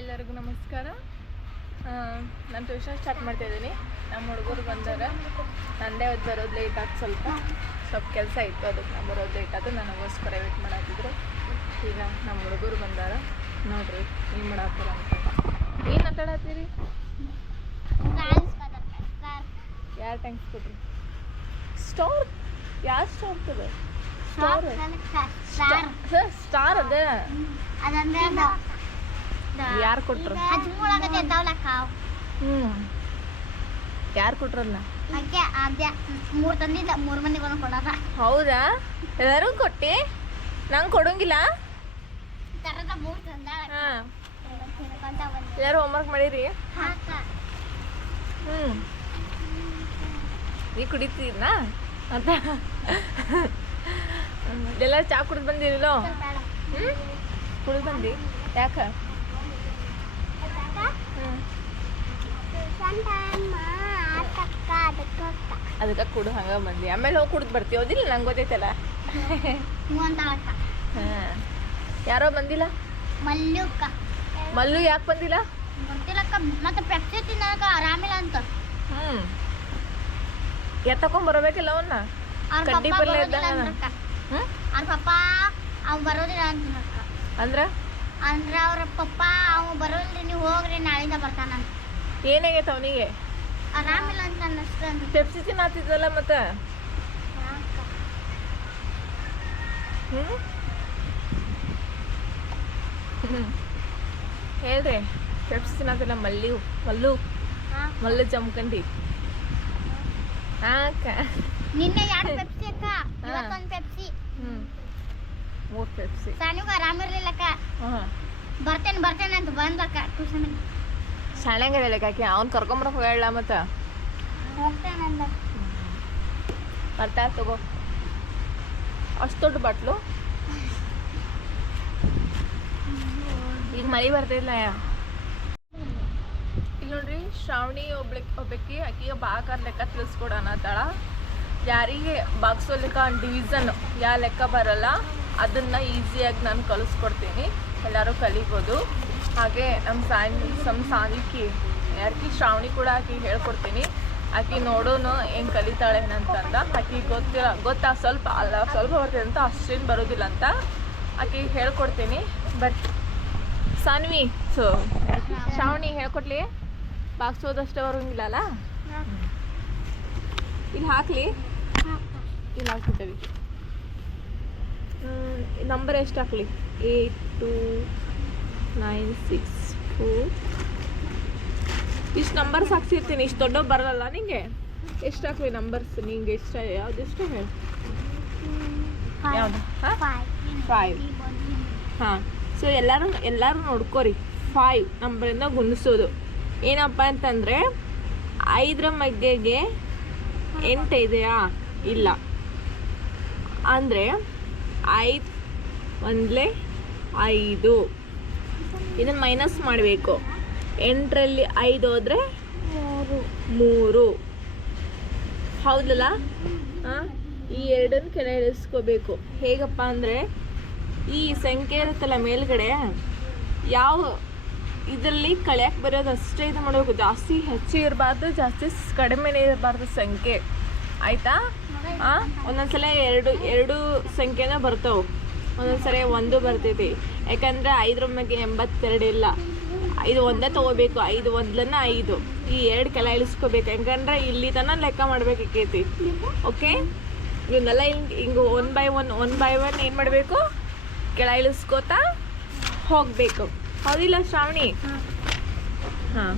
ಎಲ್ಲರಿಗೂ ನಮಸ್ಕಾರ. ನಾನು ಟ್ಯೂಷನ್ ಸ್ಟಾರ್ಟ್ ಮಾಡ್ತಾ ಇದ್ದೀನಿ. ನಮ್ಮ ಹುಡುಗರು ಬಂದಾರ. ನಂದೇ ಅವತ್ತು ಬರೋದು ಲೇಟ್ ಆಗಿ ಸ್ವಲ್ಪ. ಸ್ವಲ್ಪ ಕೆಲಸ ಇತ್ತು ಅದಕ್ಕೆ ನಾನು ಬರೋದು ಲೇಟ್ ನಾನು ನನಗೋಸ್ಕರ ವೇಟ್ ಮಾಡಾತಿದ್ರು. ಈಗ ನಮ್ಮ ಹುಡುಗರು ಬಂದಾರ. ನೋಡ್ರಿ ಏನು ಮಾಡಾತಾರ ಅಂತ. ಏನು ಮಾತಾಡತ್ತೀರಿ ಯಾರು ಟ್ಯಾಂಕ್ಸ್ ಕೊಟ್ರಿ? ಸ್ಟೋರ್ ಯಾರು ಸ್ಟೋರ್ ಸ್ಟೋರ್ ಸ್ಟಾರ್ ಸ್ಟಾರ್ ಅದ. ಯಾರು ಕೊಟ್ರು ಹ್ಞೂ ಯಾರು ಕೊಟ್ರಲ್ಲ ಮೂರ್ ತಂದಿದ್ದ ಮೂರ್ ಮಂದಿಗೆ ಒಂದೊಂದು ಕೊಡೋದ ಹೌದಾ? ಎಲ್ಲರೂ ಕೊಟ್ಟಿ? ನಂಗೆ ಕೊಡೋಂಗಿಲ್ಲ? ತರದ ಮೂರು ತಂದ ಹಾಂ. ಎಲ್ಲರೂ ಹೋಮ್ವರ್ಕ್ ಮಾಡಿರಿ? ಹ್ಮ್. ಹ್ಞೂ ನೀ ಕುಡಿತೀನ ಅಂತ. ಎಲ್ಲ ಚಾ ಕುಡಿದು ಬಂದಿರಲ್ಲೋ ಹ್ಮ್? ಹ್ಞೂ ಕುಡಿದು ಬಂದಿ? ಯಾಕೆ ಹ್ಞೂ ಟ್ಯೂಷನ್ ಟೈಮ್ ಆಟಕ್ಕ ಅದಕ್ಕೆ ಕುಡು ಹಂಗ ಬಂದ್ಲಿ ಆಮೇಲೆ ಹೋಗಿ ಕುಡ್ದು ಬರ್ತೀವಿ. ಹೌದಿಲ್ಲ? ನಂಗೆ ಗೊತ್ತೈತಲ್ಲ. ಯಾರೋ ಬಂದಿಲ್ಲ? ಮಲ್ಲುಕ್ಕ. ಮಲ್ಲು ಯಾಕೆ ಬಂದಿಲ್ಲ? ಗೊತ್ತಿಲ್ಲಕ್ಕ. ಮತ್ತೆ ಪೆಪ್ಸಿ ತಿನ್ನಕ ಆರಾಮಿಲ್ಲ ಅಂತ. ಹ್ಞೂ ಎತ್ತಕೊಂಡ್ ಬರಬೇಕಿಲ್ಲ ಅವನ್ನ ಕಡ್ಡಿ ಪಲ್ಲೆ ಇದ್ದಂಗ ಅವ್ರ ಪಪ್ಪ ಅವ್ ಬರೋದಿಲ್ಲ ಅಂತ ಅಂದ್ರೆ? ಅಂದ್ರ ಅವ್ರ ಪಪ್ಪ ಅವ್ ಬರೋದಿಲ್ಲ ನೀವು ಹೋಗ್ರಿ ನಾಳಿಂದ ಬರ್ತಾನಂತ. ಏನಾಗೈತೆ ಅವನಿಗೆ? ಆರಾಮಿಲ್ಲ ಅಂತ ಅಂತ ಪೆಪ್ಸಿ ತಿನ್ನತ್ತಿದ್ದಲ್ಲ ಮತ್ತೆ? ಹೇಳ್ರಿ ಪೆಪ್ಸಿ ತಿನ್ನತ್ತಿಲ್ಲ ಮಲ್ಲು ಮಲ್ಲು ಮಲ್ಲು ಜಮ್ಕಂಡಿ ಹಾಕ. ನಿನ್ನೆ ಎರಡು ಪೆಪ್ಸಿ ಅಕ್ಕ? ಇವತ್ತೊಂದು ಪೆಪ್ಸಿ ಹ್ಞೂ ಮೂರು ಪೆಪ್ಸಿ ಸಾನಿಗೂ ಆರಾಮಿರ್ಲಿಲ್ಲಕ್ಕ ಬರ್ತೇನೆ ಬರ್ತೇನೆ ಅಂತ ಬಂದಕ್ಕ ಟ್ಯೂಷನ್ ಶಾಣ್ಯಾಂಗ ಹೇಳಕ್ಕಾಕಿ ಅವ್ನು ಕರ್ಕೊಂಬರಕ್ಕೆ ಹೇಳ ಮತ್ತೆ. ಬರ್ತಾ ತಗೋ. ಅಷ್ಟು ದೊಡ್ಡ ಬಟ್ಲು. ಈಗ ಮಳೆ ಬರ್ತಿಲ್ಲ. ಇಲ್ಲಿ ನೋಡ್ರಿ ಶ್ರಾವಣಿ ಒಬ್ಳಿಕ್ ಒಬ್ಬಕ್ಕೆ ಆಕಿಗೆ ಬಾಕಾರ ಲೆಕ್ಕ ತಿಳಿಸ್ಕೊಡೋಣ ತಾಳ ಯಾರಿಗೆ ಬಾಗ್ಸೋ ಲೆಕ್ಕ ಡಿವಿಸನ್ ಯಾವ ಲೆಕ್ಕ ಬರಲ್ಲ ಅದನ್ನ ಈಸಿಯಾಗಿ ನಾನು ಕಲಿಸ್ಕೊಡ್ತೀನಿ. ಎಲ್ಲರೂ ಕಲಿಬೋದು. ಹಾಗೆ ನಮ್ಮ ಸಾನ್ ನಮ್ಮ ಸಾನಿಕಿ ಯಾರಿಗೆ ಶ್ರಾವಣಿ ಕೂಡ ಆಕಿ ಹೇಳ್ಕೊಡ್ತೀನಿ. ಆಕಿ ನೋಡೋನು ಏನು ಕಲಿತಾಳೆ ಏನಂತಂದ, ಆಕಿ ಗೊತ್ತಿಲ್ಲ ಗೊತ್ತಾ? ಸ್ವಲ್ಪ ಅಲ್ಲ, ಸ್ವಲ್ಪ ಬರ್ತದೆ ಅಂತ ಅಷ್ಟೇನು ಬರೋದಿಲ್ಲ ಅಂತ ಆಕೆ ಹೇಳ್ಕೊಡ್ತೀನಿ. ಬಟ್ ಸಾನ್ವಿ, ಸೊ, ಶ್ರಾವಣಿ ಹೇಳ್ಕೊಡ್ಲಿ. ಬಾಗ್ಸೋದಷ್ಟೇ ಬರೋಂಗಿಲ್ಲ ಅಲ್ಲ? ಇಲ್ಲಿ ಹಾಕ್ಲಿ. ಇಲ್ಲಿ ಹಾಕ್ಬಿಟ್ಟವಿ. ನಂಬರ್ ಎಷ್ಟು ಹಾಕ್ಲಿ. Eight two nine six four. ಇಷ್ಟು ನಂಬರ್ಸ್ ಹಾಕ್ಸಿರ್ತೀನಿ ಇಷ್ಟು ದೊಡ್ಡ ಬರಲ್ಲ ನಿಂಗೆ? ಎಷ್ಟು ಹಾಕ್ಲಿ ನಂಬರ್ಸ್ ನಿಂಗೆ? ಇಷ್ಟ ಯಾವ್ದು ಎಷ್ಟು ಹೇಳಿ? ಯಾವ್ದು? ಫೈವ್ ಹಾಂ. ಸೊ ಎಲ್ಲರೂ ಎಲ್ಲರೂ ನೋಡ್ಕೋರಿ. ಫೈವ್ ನಂಬರಿಂದ ಗುಣಿಸೋದು. ಏನಪ್ಪ ಅಂತಂದರೆ ಐದರ ಮಧ್ಯೆಗೆ ಎಂಟು ಇದೆಯಾ? ಇಲ್ಲ. ಅಂದರೆ ಐದು ಒಂದ್ಲೆ ಐದು. ಇದನ್ನು ಮೈನಸ್ ಮಾಡಬೇಕು. ಎಂಟರಲ್ಲಿ ಐದು ಹೋದರೆ ಮೂರು. ಹೌದಲ್ಲ? ಈ ಎರಡನ್ನು ಕೆಳ ಇಳಿಸ್ಕೋಬೇಕು ಹೇಗಪ್ಪ ಅಂದರೆ, ಈ ಸಂಖ್ಯೆ ಇರುತ್ತಲ್ಲ ಮೇಲ್ಗಡೆ, ಯಾವ ಇದರಲ್ಲಿ ಕಳೆಯಕ್ಕೆ ಬರೋದು ಅಷ್ಟೇ ಇದು ಮಾಡಬೇಕು. ಜಾಸ್ತಿ ಹೆಚ್ಚು ಇರಬಾರ್ದು, ಜಾಸ್ತಿ ಕಡಿಮೆನೇ ಇರಬಾರ್ದು ಸಂಖ್ಯೆ. ಆಯಿತಾ? ಹಾಂ ಒಂದೊಂದ್ಸಲ ಎರಡು ಎರಡು ಸಂಖ್ಯೆನೇ ಬರ್ತಾವೆ. ಒಂದೊಂದ್ಸಲ ಒಂದು ಬರ್ತೈತಿ. ಯಾಕಂದ್ರೆ ಐದರ ಮ್ಯಾಗೆ ಎಂಬತ್ತೆರಡು ಇಲ್ಲ. ಐದು ಒಂದೇ ತೊಗೋಬೇಕು. ಐದು ಒಂದ್ಲನ್ನ ಐದು. ಈ ಎರಡು ಕೆಲ ಇಳಿಸ್ಕೋಬೇಕು. ಯಾಕಂದ್ರೆ ಇಲ್ಲಿ ತನಕ ಲೆಕ್ಕ ಮಾಡ್ಬೇಕಾಕೈತಿ ಓಕೆ? ಇವನ್ನೆಲ್ಲ ಹಿಂಗೆ ಹಿಂಗೆ one by one one by one ಏನು ಮಾಡಬೇಕು? ಕೆಳ ಇಳಿಸ್ಕೋತಾ ಹೋಗಬೇಕು. ಹೌದಿಲ್ಲ ಶ್ರಾವಣಿ? ಹಾಂ.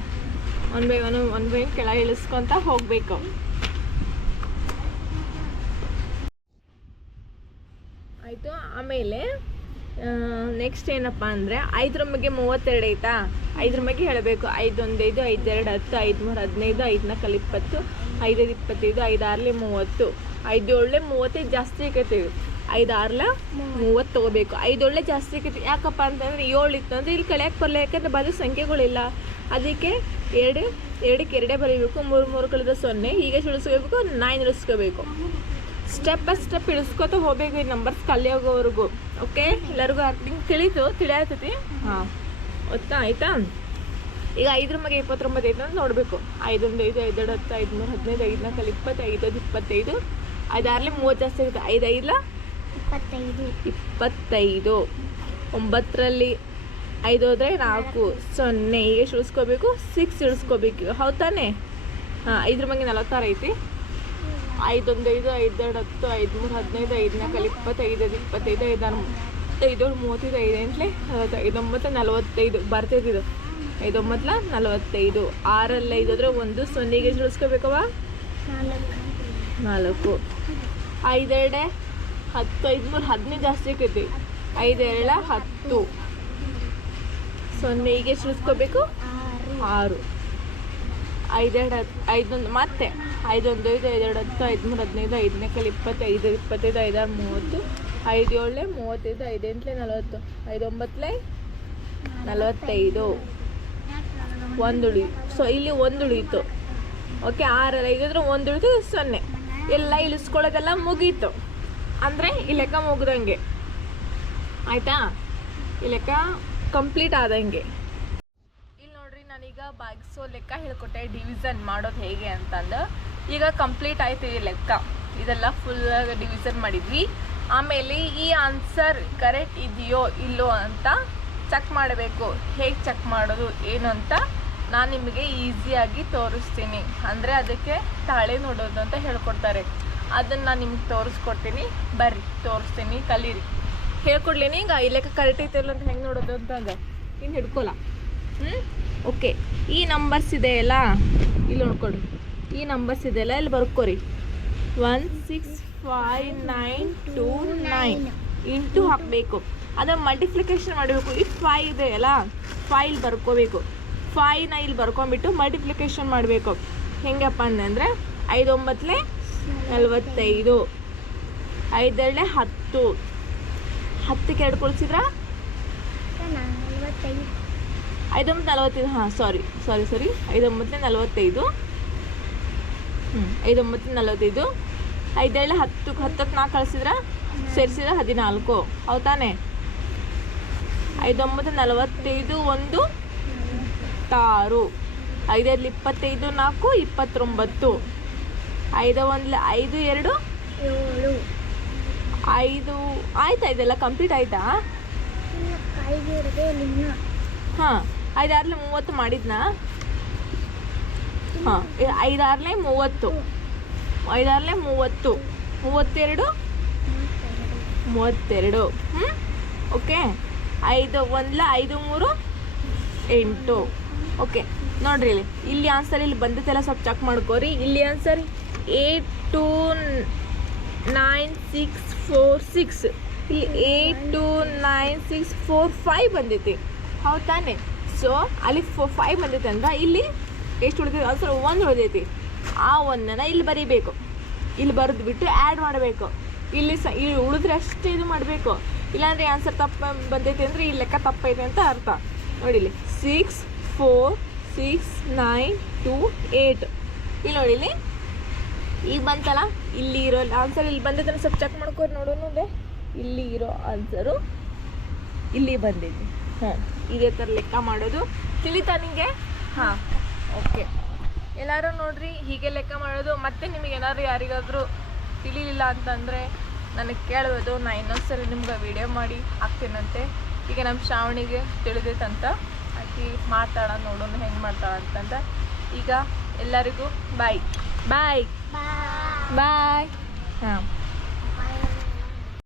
One by one one by ಕೆಳ ಇಳಿಸ್ಕೊಂತ ಹೋಗಬೇಕು ಆಯಿತು ಆಮೇಲೆ ನೆಕ್ಸ್ಟ್ ಏನಪ್ಪ ಅಂದರೆ ಐದರ ಬಗ್ಗೆ ಮೂವತ್ತೆರಡು ಐತಾ? ಐದರ ಬಗ್ಗೆ ಹೇಳಬೇಕು. ಐದು ಒಂದೈದು ಐದು ಎರಡು ಹತ್ತು ಐದು ಮೂರು ಹದಿನೈದು ಐದು ನಾಲ್ಕಲ್ಲಿ ಇಪ್ಪತ್ತು ಐದೈದು, ಇಪ್ಪತ್ತೈದು ಐದು ಆರ್ಲೆ ಮೂವತ್ತು. ಐದು ಒಳ್ಳೆ ಮೂವತ್ತೈದು ಜಾಸ್ತಿ ಆಕೈತಿ. ಐದು ಆರ್ಲ ಮೂವತ್ತು ತೊಗೋಬೇಕು. ಒಳ್ಳೆ ಜಾಸ್ತಿ ಆಕೈತಿ. ಯಾಕಪ್ಪ ಅಂತಂದರೆ ಏಳು ಇತ್ತು ಅಂದರೆ ಇಲ್ಲಿ ಕಳೆಯಕ್ಕೆ ಬರಲ್ಲ ಯಾಕಂದ್ರೆ ಬಾಜು ಸಂಖ್ಯೆಗಳಿಲ್ಲ. ಅದಕ್ಕೆ ಎರಡು, ಎರಡಕ್ಕೆ ಎರಡೇ ಬರೀಬೇಕು. ಮೂರು ಮೂರು ಕಳೆದ ಸೊನ್ನೆ. ಹೀಗೆ ಸುಳಿಸ್ಕೋಬೇಕು ನಾಯಿ ಇಳಿಸ್ಕೋಬೇಕು ಸ್ಟೆಪ್ ಬೈ ಸ್ಟೆಪ್ ಇಳಿಸ್ಕೊತ ಹೋಗ್ಬೇಕು ಈ ನಂಬರ್ಸ್ ಕಲಿಯೋಗೋವರೆಗೂ ಓಕೆ ಎಲ್ಲರಿಗೂ ನಿಂಗೆ ತಿಳಿತು ತಿಳಿಯತೈತಿ? ಹಾಂ. ಗೊತ್ತಾ? ಆಯ್ತಾ? ಈಗ ಐದ್ರ ಮಗೆ ಇಪ್ಪತ್ತೊಂಬತ್ತು ಐತೆ ಅಂತ ನೋಡಬೇಕು. ಐದೊಂದು ಐದು ಐದೆರಡು ಹತ್ತು ಐದು ಮೂರು ಹದಿನೈದು ಐದು ನಾಲ್ಕಲ್ಲಿ ಇಪ್ಪತ್ತೈದು ಐದು ಇಪ್ಪತ್ತೈದು. ಐದಾರಲ್ಲಿ ಮೂವತ್ತು ಜಾಸ್ತಿ ಇರುತ್ತೆ ಐದು ಐದಲ? ಇಪ್ಪತ್ತೈದು. ಇಪ್ಪತ್ತೈದು. ಒಂಬತ್ತರಲ್ಲಿ ಐದು ಹೋದರೆ ನಾಲ್ಕು. ಸೊನ್ನೆ ಈಗ ಎಷ್ಟು ಉಳಿಸ್ಕೋಬೇಕು ಸಿಕ್ಸ್ ಇಳಿಸ್ಕೋಬೇಕು. ಹೌದು ತಾನೇ? ಹಾಂ ಐದ್ರ ಬಗ್ಗೆ ನಲವತ್ತಾರು ಐತಿ. ಐದೊಂದು ಐದು, ಐದೆರಡು ಹತ್ತು ಐದು ಮೂರು ಹದಿನೈದು ಐದು ನಾಲ್ಕಲ್ಲಿ ಇಪ್ಪತ್ತೈದು ಐದು ಇಪ್ಪತ್ತೈದು, ಐದಾರು ಐದೋಳು ಮೂವತ್ತೈದು ಐದು ಎಂಟ್ಲೆ ಐದೊಂಬತ್ತು ನಲವತ್ತೈದು, ಬರ್ತೈತಿ ಇದು. ಐದೊಂಬತ್ತಲ ನಲವತ್ತೈದು, ಆರಲ್ಲಿ ಐದು ಹೋದ್ರೆ ಒಂದು ಸೊನ್ನೆಗೆ ಎಷ್ಟು ಉಳಿಸ್ಕೋಬೇಕವ ನಾಲ್ಕು. ಐದೆರಡೆ ಹತ್ತು ಐದು ಮೂರು ಹದಿನೈದು ಜಾಸ್ತಿ ಆಕೈತಿ. ಐದೆರಡ ಹತ್ತು. ಸೊನ್ನೆಗೆ ಎಷ್ಟು ಆರು. ಐದೆರಡು ಹತ್ತು ಐದೊಂದು, ಮತ್ತೆ ಐದೊಂದು, ಐದು, ಐದೆರಡು, ಹತ್ತು ಐದು ಮೂರು ಹದಿನೈದು, ಐದನೇ ಕಲಿ ಇಪ್ಪತ್ತೈದು ಇಪ್ಪತ್ತೈದು, ಐದಾರು, ಮೂವತ್ತು, ಐದು, ಏಳಲೆ, ಮೂವತ್ತೈದು, ಐದೆಂಟ್ಲೆ, ನಲವತ್ತು ಐದು ಒಂಬತ್ತಲೆ ನಲವತ್ತೈದು. ಒಂದು ಉಳಿ ಸೊ ಇಲ್ಲಿ ಒಂದು ಉಳಿಯಿತು ಓಕೆ ಆರಲ್ಲ ಐದಿದ್ರೆ ಒಂದು ಉಳಿತು ಸೊನ್ನೆ. ಎಲ್ಲ ಇಳಿಸ್ಕೊಳ್ಳೋದೆಲ್ಲ ಮುಗೀತು. ಅಂದರೆ ಈ ಲೆಕ್ಕ ಮುಗ್ದಂಗೆ. ಆಯಿತಾ? ಈ ಲೆಕ್ಕ ಕಂಪ್ಲೀಟ್ ಆದಂಗೆ. ಬಾಗಿಸೋ ಲೆಕ್ಕ ಹೇಳ್ಕೊಟ್ಟೆ ಡಿವಿಷನ್ ಮಾಡೋದು ಹೇಗೆ ಅಂತಂದು. ಈಗ ಕಂಪ್ಲೀಟ್ ಆಯ್ತು ಈ ಲೆಕ್ಕ. ಇದೆಲ್ಲ ಫುಲ್ ಡಿವಿಷನ್ ಮಾಡಿದ್ವಿ. ಆಮೇಲೆ ಈ ಆನ್ಸರ್ ಕರೆಕ್ಟ್ ಇದೆಯೋ ಇಲ್ಲೋ ಅಂತ ಚೆಕ್ ಮಾಡಬೇಕು. ಹೇಗೆ ಚೆಕ್ ಮಾಡೋದು, ಏನು ಅಂತ ನಾನು ನಿಮಗೆ ಈಸಿಯಾಗಿ ತೋರಿಸ್ತೀನಿ. ಅಂದರೆ ಅದಕ್ಕೆ ತಾಳೆ ನೋಡೋದು ಅಂತ ಹೇಳ್ಕೊಡ್ತಾರೆ. ಅದನ್ನು ನಾನು ನಿಮ್ಗೆ ತೋರಿಸ್ಕೊಡ್ತೀನಿ. ಬರ್ರಿ, ತೋರಿಸ್ತೀನಿ, ಕಲೀರಿ. ಹೇಳ್ಕೊಡ್ಲೇನಿ ಈಗ ಈ ಲೆಕ್ಕ ಕರೆಕ್ಟ್ ಅಂತ ಹೆಂಗೆ ನೋಡೋದು ಅಂತಂದ್ರೆ ಇನ್ನು ಹಿಡ್ಕೊಲ್ಲ ಹ್ಞೂ ಓಕೆ ಈ ನಂಬರ್ಸ್ ಇದೆಯಲ್ಲ? ಇಲ್ಲಿ ನೋಡ್ಕೊಡ್ರಿ ಈ ನಂಬರ್ಸ್ ಇದೆಯಲ್ಲ, ಇಲ್ಲಿ ಬರ್ಕೊರಿ. One six five nine two nine into ಹಾಕಬೇಕು. ಅದನ್ನು ಮಲ್ಟಿಪ್ಲಿಕೇಶನ್ ಮಾಡಬೇಕು. ಈ ಫೈ ಇದೆಯಲ್ಲ ಫೈ ಇಲ್ಲಿ ಬರ್ಕೋಬೇಕು. ಫೈನ ಇಲ್ಲಿ ಬರ್ಕೊಂಬಿಟ್ಟು ಮಲ್ಟಿಪ್ಲಿಕೇಶನ್ ಮಾಡಬೇಕು. ಹೆಂಗಪ್ಪ ಅಂದರೆ ಐದು ಒಂಬತ್ತಲೆ ನಲ್ವತ್ತೈದು. ಐದೆರಡೇ ಹತ್ತು. ಹತ್ತಕ್ಕೆ ಎರಡು ಕೊಡಿಸಿದ್ರ? ಐದೊಂಬತ್ತು ನಲವತ್ತೈದು ಹಾಂ ಸಾರಿ ಸಾರಿ ಸಾರಿ ಐದೊಂಬತ್ತನೇ ನಲವತ್ತೈದು ಹ್ಞೂ ಐದೊಂಬತ್ತು ನಲವತ್ತೈದು ಐದೇಳು ಹತ್ತು ಹತ್ತತ್ತು ನಾಲ್ಕು ಕಳಿಸಿದ್ರೆ ಸೇರಿಸಿದ್ರೆ ಹದಿನಾಲ್ಕು. ಹೌದಾನೆ ಐದೊಂಬತ್ತು ನಲವತ್ತೈದು ಒಂದು ಆರು. ಐದರಲ್ಲಿ ಇಪ್ಪತ್ತೈದು ನಾಲ್ಕು ಇಪ್ಪತ್ತೊಂಬತ್ತು. ಐದು ಒಂದು ಐದು ಎರಡು. ಐದು ಆಯ್ತಾ? ಇದೆಲ್ಲ ಕಂಪ್ಲೀಟ್ ಆಯ್ತಾ ಹಾಂ. ಐದಾರ್ಲೆ ಮೂವತ್ತು ಮಾಡಿದ್ನಾ? ಹಾಂ ಐದಾರ್ಲೆ ಮೂವತ್ತು. ಐದಾರ್ಲೆ ಮೂವತ್ತು. ಮೂವತ್ತೆರಡು? ಮೂವತ್ತೆರಡು. ಹ್ಞೂ ಓಕೆ. ಐದು, ಒಂದ್ಲ ಐದು ಮೂರು, ಎಂಟು. ಓಕೆ, ನೋಡ್ರಿ ಇಲ್ಲಿ. ಇಲ್ಲಿ ಆನ್ಸರ್ ಇಲ್ಲಿ ಬಂದಿತ್ತೆಲ್ಲ ಸ್ವಲ್ಪ ಚೆಕ್ ಮಾಡ್ಕೋರಿ. ಇಲ್ಲಿ answer eight, two, nine, six, four, six. ಇಲ್ಲಿ eight, two, nine, six, four, five ಬಂದೈತಿ. ಹೌದು ತಾನೆ? ಸೊ ಅಲ್ಲಿ ಫೈವ್ ಬಂದೈತೆ ಅಂದ್ರೆ ಇಲ್ಲಿ ಎಷ್ಟು ಉಳಿದೈತೆ ಆನ್ಸರ್ ಒಂದು ಉಳಿದೈತಿ. ಆ ಒಂದನ್ನು ಇಲ್ಲಿ ಬರೀಬೇಕು. ಇಲ್ಲಿ ಬರೆದು ಬಿಟ್ಟು ಆ್ಯಡ್ ಮಾಡಬೇಕು. ಇಲ್ಲಿ ಸ, ಇಲ್ಲಿ ಉಳಿದ್ರೆ ಅಷ್ಟೇ ಇದು ಮಾಡಬೇಕು. ಇಲ್ಲಾಂದರೆ ಆನ್ಸರ್ ತಪ್ಪು ಬಂದೈತೆ ಅಂದರೆ ಈ ಲೆಕ್ಕ ತಪ್ಪೈತೆ ಅಂತ ಅರ್ಥ. ನೋಡಿಲಿ six four six nine two eight ಇಲ್ಲಿ ನೋಡಿ ಇಲ್ಲಿ ಈಗ ಬಂತಲ್ಲ? ಇಲ್ಲಿ ಇರೋ ಆನ್ಸರ್ ಇಲ್ಲಿ ಬಂದೈತೆ ಸ್ವಲ್ಪ ಚೆಕ್ ಮಾಡ್ಕೊಂಡು ನೋಡೋಣ ಇಲ್ಲಿ ಇರೋ ಆನ್ಸರು ಇಲ್ಲಿ ಬಂದೈತಿ. ಇದೇ ಥರ ಲೆಕ್ಕ ಮಾಡೋದು. ತಿಳಿತಾ ನಿಮಗೆ ಹಾಂ. ಓಕೆ. ಎಲ್ಲರೂ ನೋಡ್ರಿ ಹೀಗೆ ಲೆಕ್ಕ ಮಾಡೋದು. ಮತ್ತೆ ನಿಮಗೆ ಏನಾದ್ರು ಯಾರಿಗಾದರೂ ತಿಳಿಲಿಲ್ಲ ಅಂತಂದರೆ ನನಗೆ ಕೇಳ್ಬೋದು. ನಾ ಇನ್ನೊಂದ್ಸರಿ ನಿಮ್ಗೆ ವಿಡಿಯೋ ಮಾಡಿ ಹಾಕ್ತೇನಂತೆ. ಈಗ ನಮ್ಮ ಶ್ರಾವಣಿಗೆ ತಿಳಿದೈತಂತ ಆಕಿ ಮಾತಾಡ ನೋಡೋಣ ಹೆಂಗೆ ಮಾಡ್ತಾಳ ಅಂತಂತ ಈಗ ಎಲ್ಲರಿಗೂ ಬಾಯ್ ಬಾಯ್ ಬಾಯ್ ಹಾಂ